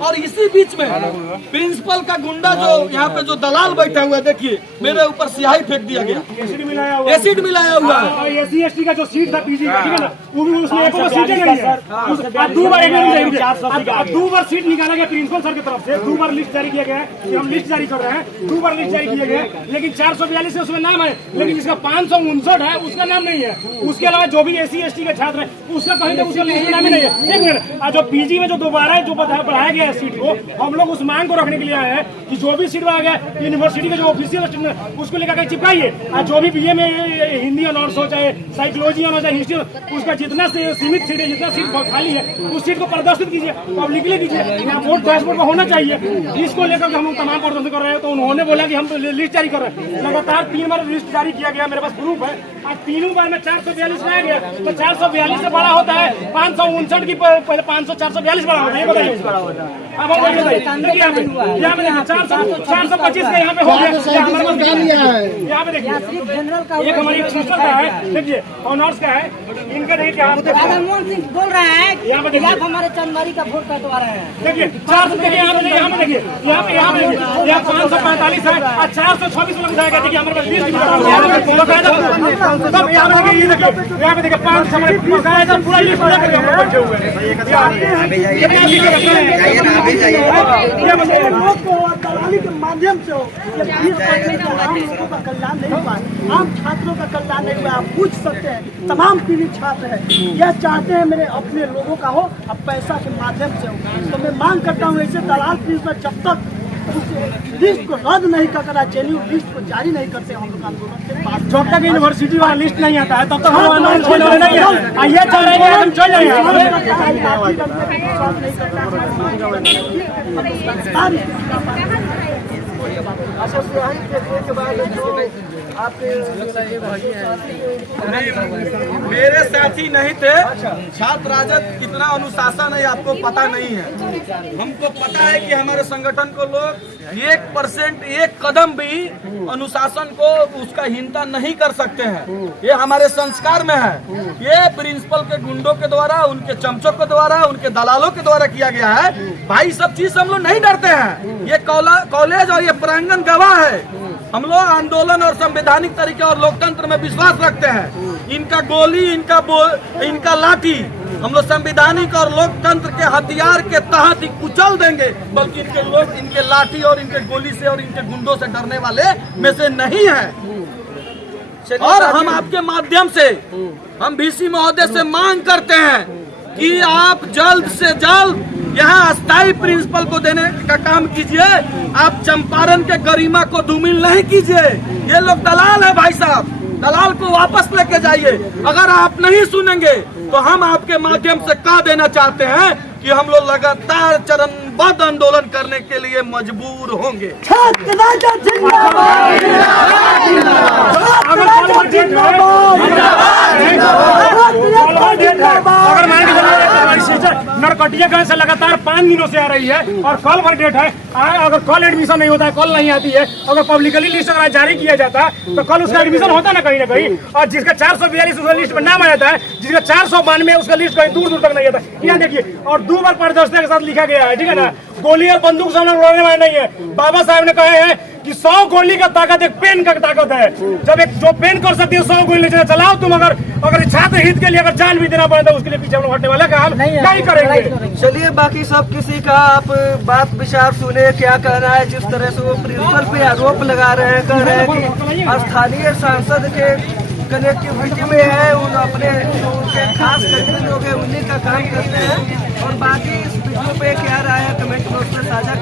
और इसी बीच में प्रिंसिपल का गुंडा जो यहाँ पे जो दलाल बैठा हुआ है, देखिए मेरे ऊपर स्याही फेंक दिया गया, एसिड मिलाया हुआ है। SC/ST का जो सीट था पीजी, ठीक है ना, वो भी उसमें एक बार सीटें नहीं है। दो बार सीट निकाला गया प्रिंसिपल सर की तरफ से, 2 बार लिस्ट जारी किया गया है कि हम लिस्ट जारी कर रहे हैं, 2 बार लिस्ट जारी किया गया है, लेकिन 442 से उसमें नाम है, लेकिन जिसका 559 है उसका नाम नहीं है। उसके अलावा जो भी SC/ST का छात्र है उसका कहीं उसका लिस्ट में नाम ही नहीं है। एक मिनट, जो पीजी में जो दोबारा जो बढ़ाया गया है सीट को, हम लोग उस मांग को रखने के लिए आए हैं कि जो भी सीट बढ़ाया गया यूनिवर्सिटी का जो ऑफिशियल उसको लेकर चिपकाइए। जो भी BA में हिंदी ऑनर्स हो, चाहे साइकोलॉजी ऑनर्स, चाहे हिस्ट्री, उसका जितना सीमित सीट है, जितना सीट खाली है, उस सीट को प्रदर्शित कीजिए, पब्लिकली कीजिए। यहाँ वोट डैशबोर्ड पर होना चाहिए। इसको लेकर हम लोग तमाम प्रदर्शन कर रहे हैं। तो उन्होंने बोला कि हम लिस्ट जारी कर रहे हैं। लगातार 3 बार लिस्ट जारी किया गया, मेरे पास प्रूफ है। आज तीनों बार में 442 लाया गया, तो 442 से बड़ा होता है 559 की, पहले 500 442 बड़ा होता है, ये बताइए। अब हम बताइए, देखिए यहाँ पे 425 का यहाँ पे हो गया। यहाँ पे देखिए एक हमारी सिस्टर का है, देखिए ऑनर्स का है, इनका देखिए मनमोहन सिंह बोल रहा है यहाँ पे देखिए, आप हमारे चंदमारी का वोट कटवा रहे हैं। देखिए 400 देखिए, यहाँ पे देखिए, यहाँ पे देखिए, यहाँ पे 545 है और 426 लोग जाएगा। देखिए हमारे पास 20 तब यहाँ पे देखिए, यहाँ पे देखिए 5 हमारे पूरा लिस्ट बैठे हुए हैं। दलाली के माध्यम से हो, आम लोगों का कल्याण नहीं हुआ, आम छात्रों का कल्याण नहीं हुआ। आप पूछ सकते हैं, तमाम पीड़ित छात्र हैं, यह चाहते हैं मेरे अपने लोगों का हो, अब पैसा के माध्यम से हो। तो मैं मांग करता हूँ ऐसे दलाल प्रिंसिपल जब तक उस लिस्ट को रद्द नहीं कर, जेन्युइन लिस्ट को जारी नहीं करते, हम लोग आंदोलन के पास। जब तक यूनिवर्सिटी वाला लिस्ट नहीं आता है तब तक हम आंदोलन छोड़ने नहीं है। ये चाह रहे हैं हम चल जाएंगे। मेरे साथी नहीं थे, छात्र राजद कितना अनुशासन है आपको पता नहीं है। हमको पता है कि हमारे संगठन को लोग 1% 1 कदम भी अनुशासन को उसका हिंसा नहीं कर सकते हैं। ये हमारे संस्कार में है। ये प्रिंसिपल के गुंडों के द्वारा, उनके चमचों के द्वारा, उनके दलालों के द्वारा किया गया है। भाई सब चीज हम लोग नहीं डरते हैं। ये कॉलेज और ये प्रांगण गवाह है। हम लोग आंदोलन और संवैधानिक तरीके और लोकतंत्र में विश्वास रखते हैं। इनका गोली, इनका लाठी हम लोग संवैधानिक और लोकतंत्र के हथियार के तहत ही कुचल देंगे, बल्कि इनके लाठी और इनके गोली से और इनके गुंडों से डरने वाले में से नहीं है। और हम आपके माध्यम से हम VC महोदय से मांग करते हैं कि आप जल्द से जल्द यहाँ अस्थायी प्रिंसिपल को देने का काम कीजिए। आप चंपारण के गरिमा को धूमिल नहीं कीजिए। ये लोग दलाल है भाई साहब, दलाल को वापस लेके जाइए। अगर आप नहीं सुनेंगे तो हम आपके माध्यम से कह देना चाहते हैं कि हम लोग लगातार चरणबद्ध आंदोलन करने के लिए मजबूर होंगे। नरकटियागंज से लगातार 5 दिनों से आ रही है और कल पर डेट है। अगर कल एडमिशन नहीं होता है, कल नहीं आती है, अगर पब्लिकली लिस्ट अगर जारी किया जाता है तो कल उसका एडमिशन होता ना कहीं। और जिसका 442 उसका लिस्ट में नाम आ जाता है, जिसका 492 उसका लिस्ट कहीं दूर दूर तक नहीं आता। यहाँ देखिए, और 2 बार प्रदर्शन के साथ लिखा गया है, ठीक है ना। गोली और बंदूक से हम लोग लड़ने वाले नहीं है। बाबा साहब ने कहे हैं कि 100 गोली का ताकत एक पेन का ताकत है। जब एक जो पेन कर सकती है 100 गोली चलाओ तुम। अगर छात्र हित के लिए अगर जान भी देना पड़े तो उसके लिए पीछे हम लोग हटने वाला काम नहीं करेंगे। चलिए, बाकी सब किसी का आप बात विचार सुने, क्या कहना है। जिस तरह से वो प्रिंसिपल पे आरोप लगा रहे हैं, कह रहे हैं कि स्थानीय सांसद के कनेक्टिविटी में है, उन अपने उनके खास कर्मी लोग हैं, उन्हीं का काम करते हैं। और बाकी इस वीडियो पे क्या राय है कमेंट बॉक्स में साझा